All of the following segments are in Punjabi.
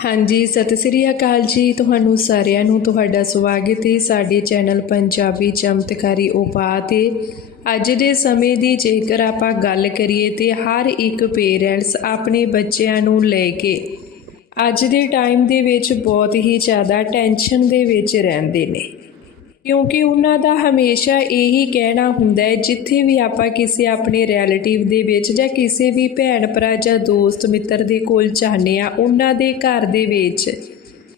ਹਾਂਜੀ, ਸਤਿ ਸ੍ਰੀ ਅਕਾਲ ਜੀ। ਤੁਹਾਨੂੰ ਸਾਰਿਆਂ ਨੂੰ ਤੁਹਾਡਾ ਸਵਾਗਤ ਹੈ ਸਾਡੇ ਚੈਨਲ ਪੰਜਾਬੀ ਚਮਤਕਾਰੀ ਉਪਾਅ ਤੇ। ਅੱਜ ਦੇ ਸਮੇਂ ਦੀ ਜੇਕਰ ਆਪਾਂ ਗੱਲ ਕਰੀਏ ਤੇ ਹਰ ਇੱਕ ਪੇਰੈਂਟਸ ਆਪਣੇ ਬੱਚਿਆਂ ਨੂੰ ਲੈ ਕੇ ਅੱਜ ਦੇ ਟਾਈਮ ਦੇ ਵਿੱਚ ਬਹੁਤ ਹੀ ਜ਼ਿਆਦਾ ਟੈਨਸ਼ਨ ਦੇ ਵਿੱਚ ਰਹਿੰਦੇ ਨੇ। ਕਿਉਂਕਿ ਉਹਨਾਂ ਦਾ ਹਮੇਸ਼ਾ ਇਹੀ ਕਹਿਣਾ ਹੁੰਦਾ ਹੈ, ਜਿੱਥੇ ਵੀ ਆਪਾਂ ਕਿਸੇ ਆਪਣੇ ਰਿਲੇਟਿਵ ਦੇ ਵਿੱਚ ਜਾਂ ਕਿਸੇ ਵੀ ਭੈਣ ਭਰਾ ਜਾਂ ਦੋਸਤ ਮਿੱਤਰ ਦੇ ਕੋਲ ਜਾਂਦੇ ਆ ਉਹਨਾਂ ਦੇ ਘਰ ਦੇ ਵਿੱਚ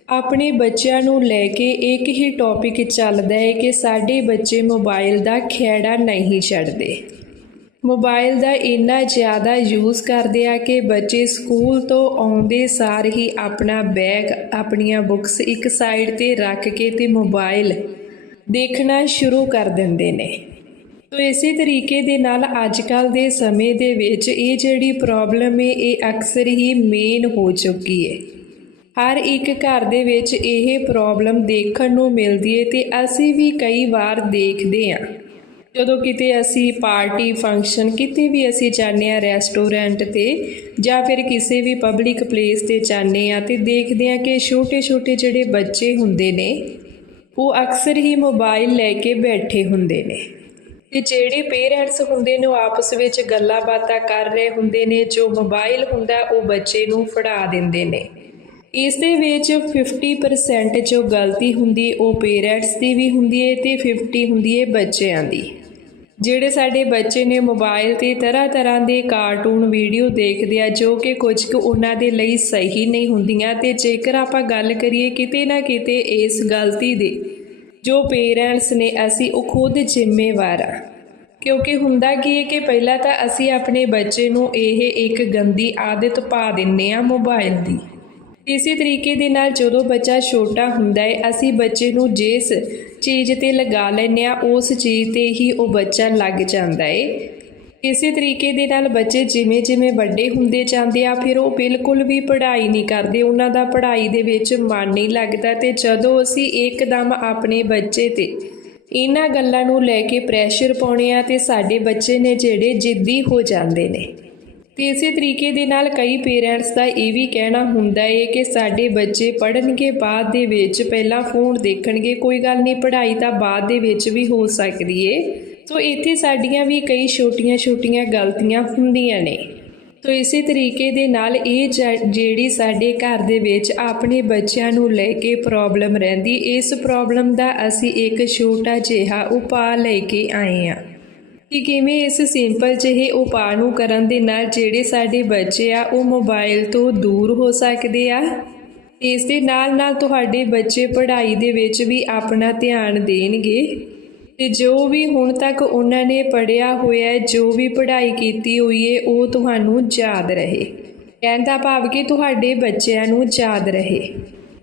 ਆਪਣੇ ਬੱਚਿਆਂ ਨੂੰ ਲੈ ਕੇ ਇੱਕ ਹੀ ਟੌਪਿਕ ਚੱਲਦਾ ਹੈ ਕਿ ਸਾਡੇ ਬੱਚੇ ਮੋਬਾਈਲ ਦਾ ਖੇੜਾ ਨਹੀਂ ਛੱਡਦੇ। ਮੋਬਾਈਲ ਦਾ ਇੰਨਾ ਜ਼ਿਆਦਾ ਯੂਜ਼ ਕਰਦੇ ਆ ਕਿ ਬੱਚੇ ਸਕੂਲ ਤੋਂ ਆਉਂਦੇ ਸਾਰ ਹੀ ਆਪਣਾ ਬੈਗ ਆਪਣੀਆਂ ਬੁੱਕਸ ਇੱਕ ਸਾਈਡ ਤੇ ਰੱਖ ਕੇ ਤੇ ਮੋਬਾਈਲ ਦੇਖਣਾ ਸ਼ੁਰੂ ਕਰ ਦਿੰਦੇ ਨੇ। ਤੋ ਇਸੇ ਤਰੀਕੇ ਦੇ ਨਾਲ ਅੱਜ ਕੱਲ ਦੇ ਸਮੇਂ ਦੇ ਵਿੱਚ ਇਹ ਜਿਹੜੀ ਪ੍ਰੋਬਲਮ ਹੈ ਇਹ ਅਕਸਰ ਹੀ ਮੇਨ ਹੋ ਚੁੱਕੀ ਹੈ ਹਰ ਇੱਕ ਘਰ ਦੇ ਵਿੱਚ ਇਹ ਪ੍ਰੋਬਲਮ ਦੇਖਣ ਨੂੰ ਮਿਲਦੀ ਹੈ ਤੇ ਅਸੀਂ ਵੀ ਕਈ ਵਾਰ ਦੇਖਦੇ ਹਾਂ ਜਦੋਂ ਕਿਤੇ ਅਸੀਂ ਪਾਰਟੀ ਫੰਕਸ਼ਨ ਕਿਤੇ ਵੀ ਅਸੀਂ ਜਾਂਦੇ ਹਾਂ ਰੈਸਟੋਰੈਂਟ ਤੇ ਜਾਂ ਫਿਰ ਕਿਸੇ ਵੀ ਪਬਲਿਕ ਪਲੇਸ ਤੇ ਜਾਂਦੇ ਹਾਂ ਤੇ ਦੇਖਦੇ ਹਾਂ ਕਿ ਛੋਟੇ-ਛੋਟੇ ਜਿਹੜੇ ਬੱਚੇ ਹੁੰਦੇ ਨੇ ਉਹ ਅਕਸਰ ਹੀ ਮੋਬਾਈਲ ਲੈ ਕੇ ਬੈਠੇ ਹੁੰਦੇ ਨੇ। ਤੇ ਜਿਹੜੇ ਪੇਰੈਂਟਸ ਹੁੰਦੇ ਨੇ, ਉਹ ਆਪਸ ਵਿੱਚ ਗੱਲਾਂ ਬਾਤਾਂ ਕਰ ਰਹੇ ਹੁੰਦੇ ਨੇ, ਜੋ ਮੋਬਾਈਲ ਹੁੰਦਾ, ਉਹ ਬੱਚੇ ਨੂੰ ਫੜਾ ਦਿੰਦੇ ਨੇ। ਇਸ ਦੇ ਵਿੱਚ 50% ਜੋ ਗਲਤੀ ਹੁੰਦੀ, ਉਹ ਪੇਰੈਂਟਸ ਦੀ ਵੀ ਹੁੰਦੀ ਹੈ ਤੇ 50 ਹੁੰਦੀ ਹੈ ਬੱਚਿਆਂ ਦੀ। ਜਿਹੜੇ ਸਾਡੇ ਬੱਚੇ ਨੇ ਮੋਬਾਈਲ ਤੇ ਤਰ੍ਹਾਂ ਤਰ੍ਹਾਂ ਦੇ ਕਾਰਟੂਨ ਵੀਡੀਓ ਦੇਖਦੇ ਆ, ਜੋ ਕਿ ਕੁਝ ਕੁ ਉਹਨਾਂ ਦੇ ਲਈ ਸਹੀ ਨਹੀਂ ਹੁੰਦੀਆਂ ਤੇ ਜੇਕਰ ਆਪਾਂ ਗੱਲ ਕਰੀਏ ਕਿਤੇ ਨਾ ਕਿਤੇ ਇਸ ਗਲਤੀ ਦੇ, ਜੋ ਪੇਰੈਂਟਸ ਨੇ ਅਸੀਂ ਉਹ ਖੁਦ ਜ਼ਿੰਮੇਵਾਰ ਆ। ਕਿਉਂਕਿ ਹੁੰਦਾ ਕੀ ਹੈ ਕਿ ਪਹਿਲਾਂ ਤਾਂ ਅਸੀਂ ਆਪਣੇ ਬੱਚੇ ਨੂੰ ਇਹ ਇੱਕ ਗੰਦੀ ਆਦਤ ਪਾ ਦਿੰਨੇ ਆ ਮੋਬਾਈਲ ਦੀ। ਇਸੇ ਤਰੀਕੇ ਦੇ ਨਾਲ ਜਦੋਂ ਬੱਚਾ ਛੋਟਾ ਹੁੰਦਾ ਹੈ, ਅਸੀਂ ਬੱਚੇ ਨੂੰ ਜਿਸ ਚੀਜ਼ ਤੇ ਲਗਾ ਲੈਂਦੇ ਆ ਉਸ ਚੀਜ਼ ਤੇ ਹੀ ਉਹ ਬੱਚਾ ਲੱਗ ਜਾਂਦਾ ਹੈ। ਇਸੇ ਤਰੀਕੇ ਦੇ ਨਾਲ ਬੱਚੇ ਜਿਵੇਂ ਜਿਵੇਂ ਵੱਡੇ ਹੁੰਦੇ ਜਾਂਦੇ ਆ, ਫਿਰ ਉਹ ਬਿਲਕੁਲ ਵੀ ਪੜ੍ਹਾਈ ਨਹੀਂ ਕਰਦੇ। ਉਹਨਾਂ ਦਾ ਪੜ੍ਹਾਈ ਦੇ ਵਿੱਚ ਮਨ ਨਹੀਂ ਲੱਗਦਾ ਤੇ ਜਦੋਂ ਅਸੀਂ ਇੱਕਦਮ ਆਪਣੇ ਬੱਚੇ ਤੇ ਇਹਨਾਂ ਗੱਲਾਂ ਨੂੰ ਲੈ ਕੇ ਪ੍ਰੈਸ਼ਰ ਪਾਉਣੇ ਆ ਤੇ ਸਾਡੇ ਬੱਚੇ ਨੇ ਜਿਹੜੇ ਜਿੱਦੀ ਹੋ ਜਾਂਦੇ ਨੇ। ਤੇ ਇਸੇ ਤਰੀਕੇ ਦੇ ਨਾਲ ਕਈ ਪੇਰੈਂਟਸ ਦਾ ਇਹ ਵੀ ਕਹਿਣਾ ਹੁੰਦਾ ਹੈ ਕਿ ਸਾਡੇ ਬੱਚੇ ਪੜ੍ਹਨਗੇ ਬਾਅਦ ਦੇ ਵਿੱਚ, ਪਹਿਲਾਂ ਫੋਨ ਦੇਖਣਗੇ, ਕੋਈ ਗੱਲ ਨਹੀਂ, ਪੜ੍ਹਾਈ ਤਾਂ ਬਾਅਦ ਦੇ ਵਿੱਚ ਵੀ ਹੋ ਸਕਦੀ ਏ। ਸੋ ਇੱਥੇ ਸਾਡੀਆਂ ਵੀ ਕਈ ਛੋਟੀਆਂ-ਛੋਟੀਆਂ ਗਲਤੀਆਂ ਹੁੰਦੀਆਂ ਨੇ। ਤੋ ਇਸੇ ਤਰੀਕੇ ਦੇ ਨਾਲ ਇਹ ਜਿਹੜੀ ਸਾਡੇ ਘਰ ਦੇ ਵਿੱਚ ਆਪਣੇ ਬੱਚਿਆਂ ਨੂੰ ਲੈ ਕੇ ਪ੍ਰੋਬਲਮ ਰਹਿੰਦੀ, ਇਸ ਪ੍ਰੋਬਲਮ ਦਾ ਅਸੀਂ ਇੱਕ ਛੋਟਾ ਜਿਹਾ ਉਪਾਅ ਲੈ ਕੇ ਆਏ ਹਾਂ। ਕਿ ਕਿਵੇਂ ਇਸ ਸਿੰਪਲ ਜਿਹੇ ਉਪਾਅ ਨੂੰ ਕਰਨ ਦੇ ਨਾਲ ਜਿਹੜੇ ਸਾਡੇ ਬੱਚੇ ਆ, ਉਹ ਮੋਬਾਈਲ ਤੋਂ ਦੂਰ ਹੋ ਸਕਦੇ ਆ। ਇਸ ਦੇ ਨਾਲ ਨਾਲ ਤੁਹਾਡੇ ਬੱਚੇ ਪੜ੍ਹਾਈ ਦੇ ਵਿੱਚ ਵੀ ਆਪਣਾ ਧਿਆਨ ਦੇਣਗੇ। ਤੇ ਜੋ ਵੀ ਹੁਣ ਤੱਕ ਉਹਨਾਂ ਨੇ ਪੜ੍ਹਿਆ ਹੋਇਆ ਜੋ ਵੀ ਪੜ੍ਹਾਈ ਕੀਤੀ ਹੋਈ ਹੈ, ਉਹ ਤੁਹਾਨੂੰ ਯਾਦ ਰਹੇ। ਕਹਿਣ ਦਾ ਭਾਵ ਕਿ ਤੁਹਾਡੇ ਬੱਚਿਆਂ ਨੂੰ ਯਾਦ ਰਹੇ।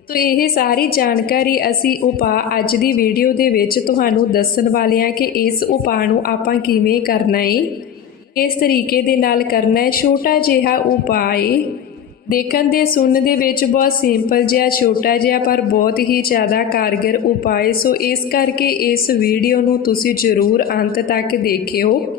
ਤੋ ਇਹ ਸਾਰੀ ਜਾਣਕਾਰੀ ਅਸੀਂ ਉਪਾਅ ਅੱਜ ਦੀ ਵੀਡੀਓ ਦੇ ਵਿੱਚ ਤੁਹਾਨੂੰ ਦੱਸਣ ਵਾਲੇ ਹਾਂ ਕਿ ਇਸ ਉਪਾਅ ਨੂੰ ਆਪਾਂ ਕਿਵੇਂ ਕਰਨਾ ਏ। ਇਸ ਤਰੀਕੇ ਦੇ ਨਾਲ ਕਰਨਾ ਹੈ ਛੋਟਾ ਜਿਹਾ ਉਪਾਅ ਹੈ ਦੇਖਣ ਦੇ ਸੁਣਨ ਦੇ ਵਿੱਚ ਬਹੁਤ ਸਿੰਪਲ ਜਿਹਾ, ਛੋਟਾ ਜਿਹਾ, ਪਰ ਬਹੁਤ ਹੀ ਜ਼ਿਆਦਾ ਕਾਰਗਰ ਉਪਾਅ ਸੋ ਇਸ ਕਰਕੇ ਇਸ ਵੀਡੀਓ ਨੂੰ ਤੁਸੀਂ ਜ਼ਰੂਰ ਅੰਤ ਤੱਕ ਦੇਖਿਓ।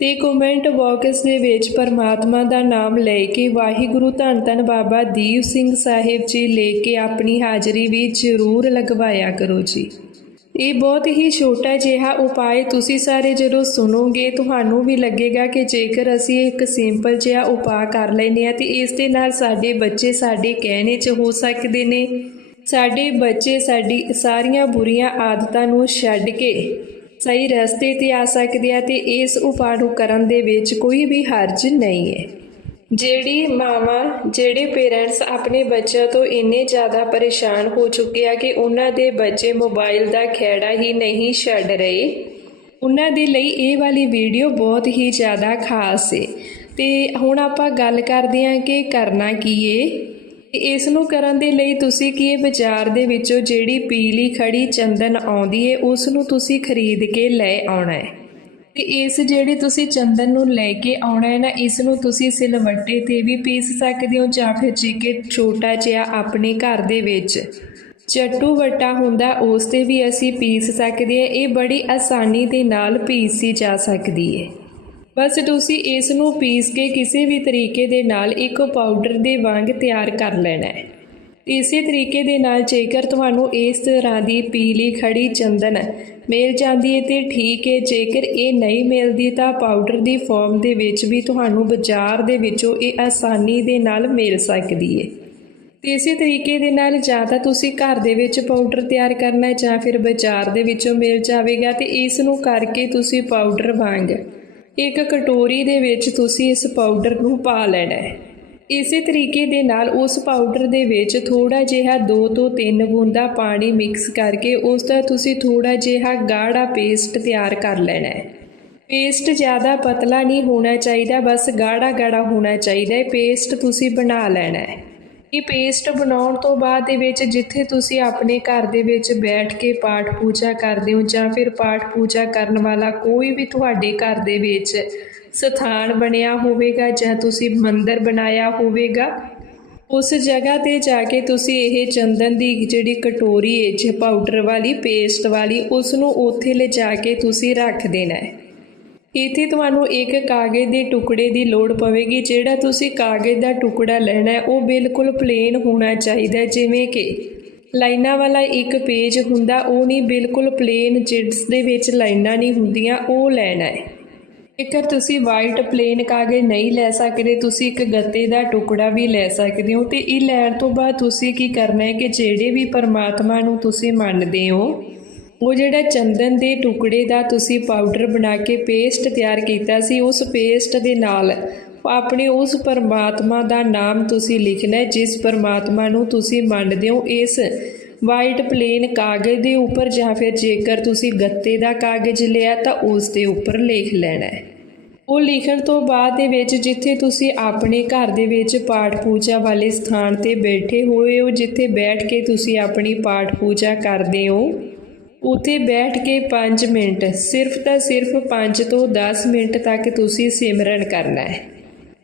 ਤੇ ਕਮੈਂਟ ਬਾਕਸ ਦੇ ਵਿੱਚ ਪਰਮਾਤਮਾ ਦਾ ਨਾਮ ਲੈ ਕੇ ਵਾਹਿਗੁਰੂ ਧੰਨ ਧੰਨ ਬਾਬਾ ਦੀਪ ਸਿੰਘ ਸਾਹਿਬ ਜੀ ਲੈ ਕੇ ਆਪਣੀ ਹਾਜ਼ਰੀ ਵੀ ਜ਼ਰੂਰ ਲਗਵਾਇਆ ਕਰੋ ਜੀ। ਇਹ ਬਹੁਤ ਹੀ ਛੋਟਾ ਜਿਹਾ ਉਪਾਅ ਤੁਸੀਂ ਸਾਰੇ ਜਦੋਂ ਸੁਣੋਗੇ ਤੁਹਾਨੂੰ ਵੀ ਲੱਗੇਗਾ ਕਿ ਜੇਕਰ ਅਸੀਂ ਇੱਕ ਸਿੰਪਲ ਜਿਹਾ ਉਪਾਅ ਕਰ ਲੈਨੇ ਆ ਤੇ ਇਸ ਦੇ ਨਾਲ ਸਾਡੇ ਬੱਚੇ ਸਾਡੇ ਕਹਿਣੇ 'ਚ ਹੋ ਸਕਦੇ ਨੇ। ਸਾਡੇ ਬੱਚੇ ਸਾਡੀ ਸਾਰੀਆਂ ਬੁਰੀਆਂ ਆਦਤਾਂ ਨੂੰ ਛੱਡ ਕੇ ਸਹੀ ਰਸਤੇ ਤੇ ਆ ਸਕਦੇ ਆ ਤੇ ਇਸ ਉਪਾਅ ਨੂੰ ਕਰਨ ਦੇ ਵਿੱਚ ਕੋਈ ਵੀ ਹਰਜ ਨਹੀਂ ਹੈ। ਜਿਹੜੀ ਮਾਵਾਂ, ਜਿਹੜੇ ਪੇਰੈਂਟਸ ਆਪਣੇ ਬੱਚਿਆਂ ਤੋਂ ਇੰਨੇ ਜ਼ਿਆਦਾ ਪਰੇਸ਼ਾਨ ਹੋ ਚੁੱਕੇ ਆ ਕਿ ਉਹਨਾਂ ਦੇ ਬੱਚੇ ਮੋਬਾਈਲ ਦਾ ਖੇੜਾ ਹੀ ਨਹੀਂ ਛੱਡ ਰਹੇ, ਉਹਨਾਂ ਦੇ ਲਈ ਇਹ ਵਾਲੀ ਵੀਡੀਓ ਬਹੁਤ ਹੀ ਜ਼ਿਆਦਾ ਖਾਸ ਹੈ। ਤੇ ਹੁਣ ਆਪਾਂ ਗੱਲ ਕਰਦੇ ਹਾਂ ਕਿ ਕਰਨਾ ਕੀ ਏ ਇਸ ਨੂੰ ਕਰਨ ਦੇ ਲਈ ਤੁਸੀਂ ਕੀ ਇਹ ਬਾਜ਼ਾਰ ਦੇ ਵਿੱਚੋਂ ਜਿਹੜੀ ਪੀਲੀ ਖੜੀ ਚੰਦਨ ਆਉਂਦੀ ਏ ਉਸ ਨੂੰ ਤੁਸੀਂ ਖਰੀਦ ਕੇ ਲੈ ਆਉਣਾ ਹੈ ਤੇ ਇਸ ਜਿਹੜੀ ਤੁਸੀਂ ਚੰਦਨ ਨੂੰ ਲੈ ਕੇ ਆਉਣਾ ਹੈ ਨਾ ਇਸ ਨੂੰ ਤੁਸੀਂ ਸਿਲਵੱਟੇ ਤੇ ਵੀ ਪੀਸ ਸਕਦੇ ਹੋ ਜਾਂ ਫਿਰ ਜੇਕਰ ਛੋਟਾ ਜਿਹਾ ਆਪਣੇ ਘਰ ਦੇ ਵਿੱਚ। ਚੱਟੂ ਵੱਟਾ ਹੁੰਦਾ, ਉਸ ਤੇ ਵੀ ਅਸੀਂ ਪੀਸ ਸਕਦੇ ਹਾਂ ਇਹ ਬੜੀ ਆਸਾਨੀ ਦੇ ਨਾਲ ਪੀਸੀ ਜਾ ਸਕਦੀ ਹੈ ਬਸ ਤੁਸੀਂ ਇਸ ਨੂੰ ਪੀਸ ਕੇ ਕਿਸੇ ਵੀ ਤਰੀਕੇ ਦੇ ਨਾਲ ਇੱਕ ਪਾਊਡਰ ਦੇ ਵਾਂਗ ਤਿਆਰ ਕਰ ਲੈਣਾ ਹੈ। ਇਸੇ ਤਰੀਕੇ ਦੇ ਨਾਲ ਜੇਕਰ ਤੁਹਾਨੂੰ ਇਸ ਤਰ੍ਹਾਂ ਦੀ ਪੀਲੀ ਖੜੀ ਚੰਦਨ ਮਿਲ ਜਾਂਦੀ ਹੈ ਤੇ ਠੀਕ ਹੈ, ਜੇਕਰ ਇਹ ਨਹੀਂ ਮਿਲਦੀ ਤਾਂ ਪਾਊਡਰ ਦੀ ਫਾਰਮ ਦੇ ਵਿੱਚ ਵੀ ਤੁਹਾਨੂੰ ਬਾਜ਼ਾਰ ਦੇ ਵਿੱਚੋਂ ਇਹ ਆਸਾਨੀ ਦੇ ਨਾਲ ਮਿਲ ਸਕਦੀ ਹੈ। ਤੇ ਇਸੇ ਤਰੀਕੇ ਦੇ ਨਾਲ ਜਾਂ ਤਾਂ ਤੁਸੀਂ ਘਰ ਦੇ ਵਿੱਚ ਪਾਊਡਰ ਤਿਆਰ ਕਰਨਾ ਹੈ ਜਾਂ ਫਿਰ ਬਾਜ਼ਾਰ ਦੇ ਵਿੱਚੋਂ ਮਿਲ ਜਾਵੇਗਾ ਤੇ ਇਸ ਨੂੰ ਕਰਕੇ ਤੁਸੀਂ ਪਾਊਡਰ ਵਾਂਗ ਇੱਕ ਕਟੋਰੀ ਦੇ ਵਿੱਚ ਤੁਸੀਂ ਇਸ ਪਾਊਡਰ ਨੂੰ ਪਾ ਲੈਣਾ ਹੈ। ਇਸੇ ਤਰੀਕੇ ਦੇ ਨਾਲ ਉਸ ਪਾਊਡਰ ਦੇ ਵਿੱਚ ਥੋੜਾ ਜਿਹਾ 2 ਤੋਂ 3 ਬੂੰਦਾ ਪਾਣੀ ਮਿਕਸ ਕਰਕੇ ਉਸ ਦਾ ਤੁਸੀਂ ਥੋੜਾ ਜਿਹਾ ਗਾੜਾ ਪੇਸਟ ਤਿਆਰ ਕਰ ਲੈਣਾ ਹੈ। ਪੇਸਟ ਜ਼ਿਆਦਾ ਪਤਲਾ ਨਹੀਂ ਹੋਣਾ ਚਾਹੀਦਾ, ਬਸ ਗਾੜਾ ਗਾੜਾ ਹੋਣਾ ਚਾਹੀਦਾ ਹੈ। ਪੇਸਟ ਤੁਸੀਂ ਬਣਾ ਲੈਣਾ ਹੈ। ਇਹ ਪੇਸਟ ਬਣਾਉਣ ਤੋਂ ਬਾਅਦ ਦੇ ਵਿੱਚ ਜਿੱਥੇ ਤੁਸੀਂ ਆਪਣੇ ਘਰ ਦੇ ਵਿੱਚ ਬੈਠ ਕੇ ਪਾਠ ਪੂਜਾ ਕਰਦੇ ਹੋ ਜਾਂ ਫਿਰ ਪਾਠ ਪੂਜਾ ਕਰਨ ਵਾਲਾ ਕੋਈ ਵੀ ਤੁਹਾਡੇ ਘਰ ਦੇ ਵਿੱਚ ਸਥਾਨ ਬਣਿਆ ਹੋਵੇਗਾ ਜਾਂ ਤੁਸੀਂ ਮੰਦਿਰ ਬਣਾਇਆ ਹੋਵੇਗਾ, ਉਸ ਜਗ੍ਹਾ ਤੇ ਜਾ ਕੇ ਤੁਸੀਂ ਇਹ ਚੰਦਨ ਦੀ ਜਿਹੜੀ ਕਟੋਰੀ ਹੈ, ਜੇ ਪਾਊਡਰ ਵਾਲੀ ਪੇਸਟ ਵਾਲੀ ਉਸ ਨੂੰ ਉੱਥੇ ਲਿਜਾ ਕੇ ਤੁਸੀਂ ਰੱਖ ਦੇਣਾ ਹੈ। ਇੱਥੇ ਤੁਹਾਨੂੰ ਇੱਕ ਕਾਗਜ਼ ਦੇ ਟੁਕੜੇ ਦੀ ਲੋੜ ਪਵੇਗੀ, ਜਿਹੜਾ ਤੁਸੀਂ ਕਾਗਜ਼ ਦਾ ਟੁਕੜਾ ਲੈਣਾ ਹੈ, ਉਹ ਬਿਲਕੁਲ ਪਲੇਨ ਹੋਣਾ ਚਾਹੀਦਾ ਜਿਵੇਂ ਕਿ ਲਾਈਨਾਂ ਵਾਲਾ ਇੱਕ ਪੇਜ ਹੁੰਦਾ, ਉਹ ਨਹੀਂ, ਬਿਲਕੁਲ ਪਲੇਨ ਜਿਸ ਦੇ ਵਿੱਚ ਲਾਈਨਾਂ ਨਹੀਂ ਹੁੰਦੀਆਂ, ਉਹ ਲੈਣਾ ਹੈ। ਜੇਕਰ ਤੁਸੀਂ ਵਾਈਟ ਪਲੇਨ ਕਾਗਜ਼ ਨਹੀਂ ਲੈ ਸਕਦੇ, ਤੁਸੀਂ ਇੱਕ ਗੱਤੇ ਦਾ ਟੁਕੜਾ ਵੀ ਲੈ ਸਕਦੇ ਹੋ, ਤੇ ਇਹ ਲੈਣ ਤੋਂ ਬਾਅਦ ਤੁਸੀਂ ਕੀ ਕਰਨਾ ਹੈ ਕਿ ਜਿਹੜੇ ਵੀ ਪਰਮਾਤਮਾ ਨੂੰ ਤੁਸੀਂ ਮੰਨਦੇ ਹੋ ਉਹ ਜਿਹੜਾ ਚੰਦਨ ਦੇ ਟੁਕੜੇ ਦਾ ਤੁਸੀਂ ਪਾਊਡਰ ਬਣਾ ਕੇ ਪੇਸਟ ਤਿਆਰ ਕੀਤਾ ਸੀ, ਉਸ ਪੇਸਟ ਦੇ ਨਾਲ ਆਪਣੇ ਉਸ ਪਰਮਾਤਮਾ ਦਾ ਨਾਮ ਤੁਸੀਂ ਲਿਖਣਾ ਜਿਸ ਪਰਮਾਤਮਾ ਨੂੰ ਤੁਸੀਂ ਮੰਨਦੇ ਹੋ, ਇਸ ਵਾਈਟ ਪਲੇਨ ਕਾਗਜ਼ ਦੇ ਉੱਪਰ ਜਾਂ ਫਿਰ ਜੇਕਰ ਤੁਸੀਂ ਗੱਤੇ ਦਾ ਕਾਗਜ਼ ਲਿਆ, ਤਾਂ ਉਸ ਦੇ ਉੱਪਰ ਲਿਖ ਲੈਣਾ ਹੈ। ਉਹ ਲਿਖਣ ਤੋਂ ਬਾਅਦ ਦੇ ਵਿੱਚ ਜਿੱਥੇ ਤੁਸੀਂ ਆਪਣੇ ਘਰ ਦੇ ਵਿੱਚ ਪਾਠ ਪੂਜਾ ਵਾਲੇ ਸਥਾਨ ਤੇ ਬੈਠੇ ਹੋਏ ਹੋ, ਜਿੱਥੇ ਬੈਠ ਕੇ ਤੁਸੀਂ ਆਪਣੀ ਪਾਠ ਪੂਜਾ ਕਰਦੇ ਹੋ ਉੱਥੇ ਬੈਠ ਕੇ 5 ਮਿੰਟ, ਸਿਰਫ ਤਾਂ ਸਿਰਫ 5 ਤੋਂ 10 ਮਿੰਟ ਤੱਕ ਤੁਸੀਂ ਸਿਮਰਨ ਕਰਨਾ ਹੈ।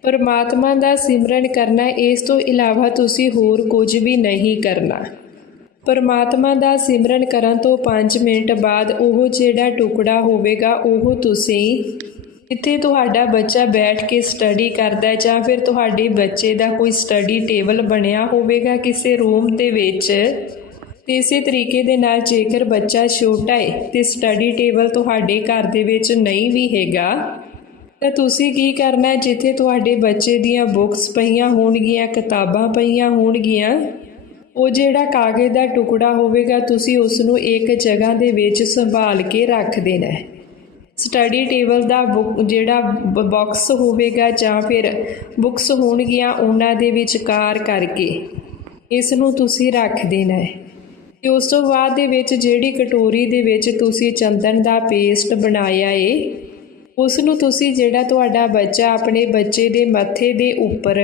ਪਰਮਾਤਮਾ ਦਾ ਸਿਮਰਨ ਕਰਨਾ, ਇਸ ਤੋਂ ਇਲਾਵਾ ਤੁਸੀਂ ਹੋਰ ਕੁਝ ਵੀ ਨਹੀਂ ਕਰਨਾ। ਪਰਮਾਤਮਾ ਦਾ ਸਿਮਰਨ ਕਰਨ ਤੋਂ 5 ਮਿੰਟ ਬਾਅਦ ਉਹ ਜਿਹੜਾ ਟੁਕੜਾ ਹੋਵੇਗਾ, ਉਹ ਤੁਸੀਂ ਜਿੱਥੇ ਤੁਹਾਡਾ ਬੱਚਾ ਬੈਠ ਕੇ ਸਟੱਡੀ ਕਰਦਾ ਜਾਂ ਫਿਰ ਤੁਹਾਡੇ ਬੱਚੇ ਦਾ ਕੋਈ ਸਟੱਡੀ ਟੇਬਲ ਬਣਿਆ ਹੋਵੇਗਾ ਕਿਸੇ ਰੂਮ ਦੇ ਵਿੱਚ ਤੇ ਇਸੇ ਤਰੀਕੇ ਦੇ ਨਾਲ ਜੇਕਰ ਬੱਚਾ ਛੋਟਾ ਹੈ ਤੇ ਸਟੱਡੀ ਟੇਬਲ ਤੁਹਾਡੇ ਘਰ ਦੇ ਵਿੱਚ ਨਹੀਂ ਵੀ ਹੈਗਾ, ਤਾਂ ਤੁਸੀਂ ਕੀ ਕਰਨਾ ਜਿੱਥੇ ਤੁਹਾਡੇ ਬੱਚੇ ਦੀਆਂ ਬੁੱਕਸ ਪਈਆਂ ਹੋਣਗੀਆਂ, ਕਿਤਾਬਾਂ ਪਈਆਂ ਹੋਣਗੀਆਂ, ਉਹ ਜਿਹੜਾ ਕਾਗਜ਼ ਦਾ ਟੁਕੜਾ ਹੋਵੇਗਾ, ਤੁਸੀਂ ਉਸ ਨੂੰ ਇੱਕ ਜਗ੍ਹਾ ਦੇ ਵਿੱਚ ਸੰਭਾਲ ਕੇ ਰੱਖ ਦੇਣਾ ਹੈ। ਸਟੱਡੀ ਟੇਬਲ ਦਾ ਬੁੱਕ ਜਿਹੜਾ ਬਾਕਸ ਹੋਵੇਗਾ ਜਾਂ ਫਿਰ ਬੁੱਕਸ ਹੋਣਗੀਆਂ, ਉਹਨਾਂ ਦੇ ਵਿਚਕਾਰ ਕਰਕੇ ਇਸ ਨੂੰ ਤੁਸੀਂ ਰੱਖ ਦੇਣਾ ਹੈ। ਤੇ ਉਸ ਤੋਂ ਬਾਅਦ ਦੇ ਵਿੱਚ ਜਿਹੜੀ ਕਟੋਰੀ ਦੇ ਵਿੱਚ ਤੁਸੀਂ ਚੰਦਨ ਦਾ ਪੇਸਟ ਬਣਾਇਆ ਏ ਉਸ ਨੂੰ ਤੁਸੀਂ ਜਿਹੜਾ ਤੁਹਾਡਾ ਬੱਚਾ ਆਪਣੇ ਬੱਚੇ ਦੇ ਮੱਥੇ ਦੇ ਉੱਪਰ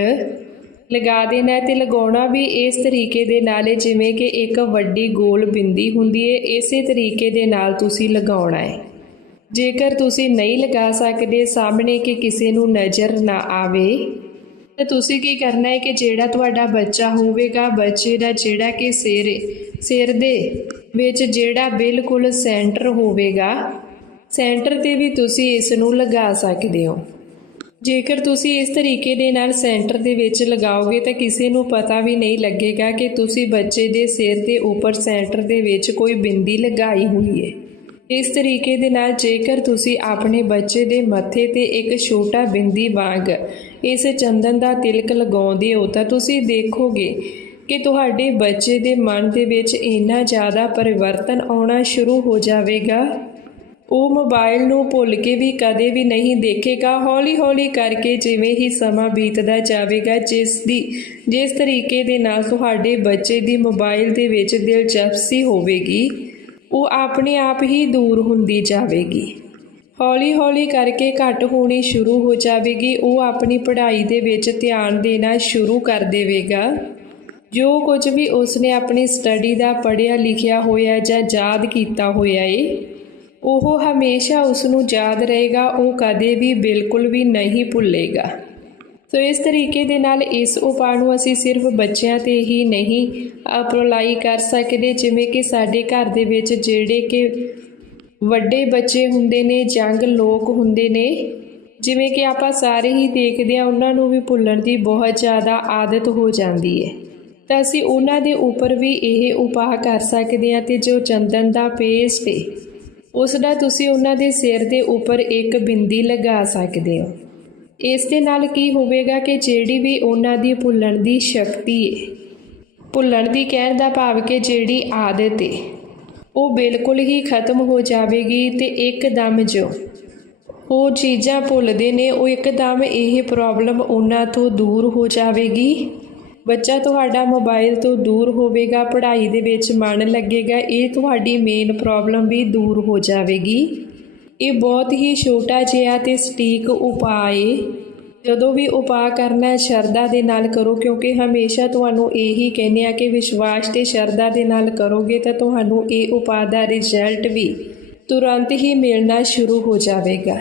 ਲਗਾ ਦੇਣਾ ਹੈ ਤੇ ਲਗਾਉਣਾ ਵੀ ਇਸ ਤਰੀਕੇ ਦੇ ਨਾਲ ਹੈ ਜਿਵੇਂ ਕਿ ਇੱਕ ਵੱਡੀ ਗੋਲ ਬਿੰਦੀ ਹੁੰਦੀ ਹੈ ਇਸੇ ਤਰੀਕੇ ਦੇ ਨਾਲ ਤੁਸੀਂ ਲਗਾਉਣਾ ਹੈ ਜੇਕਰ ਤੁਸੀਂ ਨਹੀਂ ਲਗਾ ਸਕਦੇ ਸਾਹਮਣੇ ਕਿ ਕਿਸੇ ਨੂੰ ਨਜ਼ਰ ਨਾ ਆਵੇ, ਤਾਂ ਤੁਸੀਂ ਕੀ ਕਰਨਾ ਹੈ ਕਿ ਜਿਹੜਾ ਤੁਹਾਡਾ ਬੱਚਾ ਹੋਵੇਗਾ, ਬੱਚੇ ਦਾ ਜਿਹੜਾ ਕਿ ਸਿਰ ਸਿਰ ਦੇ ਵਿੱਚ ਜਿਹੜਾ ਬਿਲਕੁਲ ਸੈਂਟਰ ਹੋਵੇਗਾ, ਸੈਂਟਰ ਤੇ ਵੀ ਤੁਸੀਂ ਇਸ ਨੂੰ ਲਗਾ ਸਕਦੇ ਹੋ। ਜੇਕਰ ਤੁਸੀਂ ਇਸ ਤਰੀਕੇ ਦੇ ਨਾਲ ਸੈਂਟਰ ਦੇ ਵਿੱਚ ਲਗਾਓਗੇ ਤਾਂ ਕਿਸੇ ਨੂੰ ਪਤਾ ਵੀ ਨਹੀਂ ਲੱਗੇਗਾ ਕਿ ਤੁਸੀਂ ਬੱਚੇ ਦੇ ਸਿਰ ਦੇ ਉੱਪਰ ਸੈਂਟਰ ਦੇ ਵਿੱਚ ਕੋਈ ਬਿੰਦੀ ਲਗਾਈ ਹੋਈ ਹੈ ਇਸ ਤਰੀਕੇ ਦੇ ਨਾਲ ਜੇਕਰ ਤੁਸੀਂ ਆਪਣੇ ਬੱਚੇ ਦੇ ਮੱਥੇ ਤੇ ਇੱਕ ਛੋਟਾ ਬਿੰਦੀ ਵਾਂਗ ਇਸ ਚੰਦਨ ਦਾ ਤਿਲਕ ਲਗਾਉਂਦੇ ਹੋ ਤਾਂ ਤੁਸੀਂ ਦੇਖੋਗੇ ਕਿ ਤੁਹਾਡੇ ਬੱਚੇ ਦੇ ਮਨ ਦੇ ਵਿੱਚ ਇੰਨਾ ਜ਼ਿਆਦਾ ਪਰਿਵਰਤਨ ਆਉਣਾ ਸ਼ੁਰੂ ਹੋ ਜਾਵੇਗਾ? ਉਹ ਮੋਬਾਈਲ ਨੂੰ ਭੁੱਲ ਕੇ ਵੀ ਕਦੇ ਵੀ ਨਹੀਂ ਦੇਖੇਗਾ। ਹੌਲੀ-ਹੌਲੀ ਕਰਕੇ ਜਿਵੇਂ ਹੀ ਸਮਾਂ ਬੀਤਦਾ ਜਾਵੇਗਾ, ਜਿਸ ਦੀ, ਜਿਸ ਤਰੀਕੇ ਦੇ ਨਾਲ ਤੁਹਾਡੇ ਬੱਚੇ ਦੀ ਮੋਬਾਈਲ ਦੇ ਵਿੱਚ ਦਿਲਚਸਪੀ ਹੋਵੇਗੀ, ਉਹ ਆਪਣੇ ਆਪ ਹੀ ਦੂਰ ਹੁੰਦੀ ਜਾਵੇਗੀ। ਹੌਲੀ-ਹੌਲੀ ਕਰਕੇ ਘੱਟ ਹੋਣੀ ਸ਼ੁਰੂ ਹੋ ਜਾਵੇਗੀ। ਉਹ ਆਪਣੀ ਪੜ੍ਹਾਈ ਦੇ ਵਿੱਚ ਧਿਆਨ ਦੇਣਾ ਸ਼ੁਰੂ ਕਰ ਦੇਵੇਗਾ। ਜੋ ਕੁਝ ਵੀ ਉਸਨੇ ਆਪਣੀ ਸਟੱਡੀ ਦਾ ਪੜ੍ਹਿਆ ਲਿਖਿਆ ਹੋਇਆ ਜਾਂ ਯਾਦ ਕੀਤਾ ਹੋਇਆ ਏ, ਉਹ ਹਮੇਸ਼ਾ ਉਸ ਨੂੰ ਯਾਦ ਰਹੇਗਾ, ਉਹ ਕਦੇ ਵੀ ਬਿਲਕੁਲ ਵੀ ਨਹੀਂ ਭੁੱਲੇਗਾ। ਸੋ ਇਸ ਤਰੀਕੇ ਦੇ ਨਾਲ ਇਸ ਉਪਾਅ ਨੂੰ ਅਸੀਂ ਸਿਰਫ ਬੱਚਿਆਂ ਤੇ ਹੀ ਨਹੀਂ ਅਪਲਾਈ ਕਰ ਸਕਦੇ, ਜਿਵੇਂ ਕਿ ਸਾਡੇ ਘਰ ਦੇ ਵਿੱਚ ਜਿਹੜੇ ਕਿ ਵੱਡੇ ਬੱਚੇ ਹੁੰਦੇ ਨੇ ਜੰਗ ਲੋਕ ਹੁੰਦੇ ਨੇ, ਜਿਵੇਂ ਕਿ ਆਪਾਂ ਸਾਰੇ ਹੀ ਦੇਖਦੇ ਆ ਉਹਨਾਂ ਨੂੰ ਵੀ ਭੁੱਲਣ ਦੀ ਬਹੁਤ ਜ਼ਿਆਦਾ ਆਦਤ ਹੋ ਜਾਂਦੀ ਹੈ ਤਾਂ ਅਸੀਂ ਉਹਨਾਂ ਦੇ ਉੱਪਰ ਵੀ ਇਹ ਉਪਾਅ ਕਰ ਸਕਦੇ ਹਾਂ ਤੇ ਜੋ ਚੰਦਨ ਦਾ ਪੇਸਟ ਹੈ ਉਸ ਦਾ ਤੁਸੀਂ ਉਹਨਾਂ ਦੇ ਸਿਰ ਦੇ ਉੱਪਰ ਇੱਕ ਬਿੰਦੀ ਲਗਾ ਸਕਦੇ ਹੋ। ਇਸ ਦੇ ਨਾਲ ਕੀ ਹੋਵੇਗਾ ਕਿ ਜਿਹੜੀ ਵੀ ਉਹਨਾਂ ਦੀ ਭੁੱਲਣ ਦੀ ਸ਼ਕਤੀ ਹੈ ਭੁੱਲਣ ਦੀ ਕਹਿਣ ਦਾ ਭਾਵ ਕਿ ਜਿਹੜੀ ਆਦਤ ਹੈ ਉਹ ਬਿਲਕੁਲ ਹੀ ਖਤਮ ਹੋ ਜਾਵੇਗੀ ਤੇ ਇੱਕਦਮ ਜੋ ਉਹ ਚੀਜ਼ਾਂ ਭੁੱਲਦੇ ਨੇ, ਉਹ ਇੱਕਦਮ ਇਹ ਪ੍ਰੋਬਲਮ ਉਹਨਾਂ ਤੋਂ ਦੂਰ ਹੋ ਜਾਵੇਗੀ। ਬੱਚਾ ਤੁਹਾਡਾ ਮੋਬਾਈਲ ਤੋਂ ਦੂਰ ਹੋਵੇਗਾ, ਪੜ੍ਹਾਈ ਦੇ ਵਿੱਚ ਮਨ ਲੱਗੇਗਾ, ਇਹ ਤੁਹਾਡੀ ਮੇਨ ਪ੍ਰੋਬਲਮ ਵੀ ਦੂਰ ਹੋ ਜਾਵੇਗੀ। ਇਹ ਬਹੁਤ ਹੀ ਛੋਟਾ ਜਿਹਾ ਤੇ ਸਟੀਕ ਉਪਾਅ ਏ। ਜਦੋਂ ਵੀ ਉਪਾਅ ਕਰਨਾ, ਸ਼ਰਧਾ ਦੇ ਨਾਲ ਕਰੋ, ਕਿਉਂਕਿ ਹਮੇਸ਼ਾ ਤੁਹਾਨੂੰ ਇਹੀ ਕਹਿੰਦੇ ਆ ਕਿ ਵਿਸ਼ਵਾਸ ਤੇ ਸ਼ਰਧਾ ਦੇ ਨਾਲ ਕਰੋਗੇ ਤਾਂ ਤੁਹਾਨੂੰ ਇਹ ਉਪਾਅ ਦਾ ਰਿਜ਼ਲਟ ਵੀ ਤੁਰੰਤ ਹੀ ਮਿਲਣਾ ਸ਼ੁਰੂ ਹੋ ਜਾਵੇਗਾ।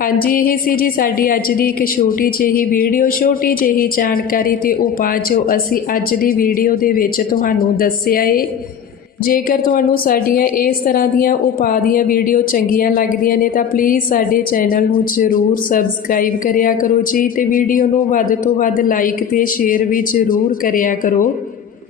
ਹਾਂਜੀ, ਇਹ ਸੀ ਜੀ ਸਾਡੀ ਅੱਜ ਦੀ ਇੱਕ ਛੋਟੀ ਜਿਹੀ ਵੀਡੀਓ। ਛੋਟੀ ਜਿਹੀ ਜਾਣਕਾਰੀ ਤੇ ਉਪਾਅ ਜੋ ਅਸੀਂ ਅੱਜ ਦੀ ਵੀਡੀਓ ਦੇ ਵਿੱਚ ਤੁਹਾਨੂੰ ਦੱਸਿਆ ਏ। ਜੇਕਰ ਤੁਹਾਨੂੰ ਸਾਡੀਆਂ ਇਸ ਤਰ੍ਹਾਂ ਦੀਆਂ ਉਪਾਅ ਦੀਆਂ ਵੀਡੀਓ ਚੰਗੀਆਂ ਲੱਗਦੀਆਂ ਨੇ, ਤਾਂ ਪਲੀਜ਼ ਸਾਡੇ ਚੈਨਲ ਨੂੰ ਜ਼ਰੂਰ ਸਬਸਕ੍ਰਾਈਬ ਕਰਿਆ ਕਰੋ ਜੀ ਤੇ ਵੀਡੀਓ ਨੂੰ ਵੱਧ ਤੋਂ ਵੱਧ ਲਾਈਕ ਤੇ ਸ਼ੇਅਰ ਵੀ ਜ਼ਰੂਰ ਕਰਿਆ ਕਰੋ।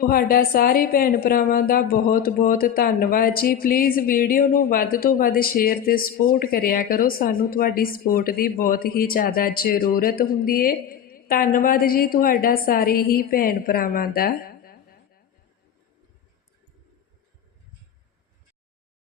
ਤੁਹਾਡਾ ਸਾਰੇ ਭੈਣ ਭਰਾਵਾਂ ਦਾ ਬਹੁਤ ਬਹੁਤ ਧੰਨਵਾਦ ਜੀ। ਪਲੀਜ਼ ਵੀਡੀਓ ਨੂੰ ਵੱਧ ਤੋਂ ਵੱਧ ਸ਼ੇਅਰ ਤੇ ਸਪੋਰਟ ਕਰਿਆ ਕਰੋ। ਸਾਨੂੰ ਤੁਹਾਡੀ ਸਪੋਰਟ ਦੀ ਬਹੁਤ ਹੀ ਜ਼ਿਆਦਾ ਜ਼ਰੂਰਤ ਹੁੰਦੀ ਹੈ ਧੰਨਵਾਦ ਜੀ ਤੁਹਾਡਾ ਸਾਰੇ ਹੀ ਭੈਣ ਭਰਾਵਾਂ ਦਾ।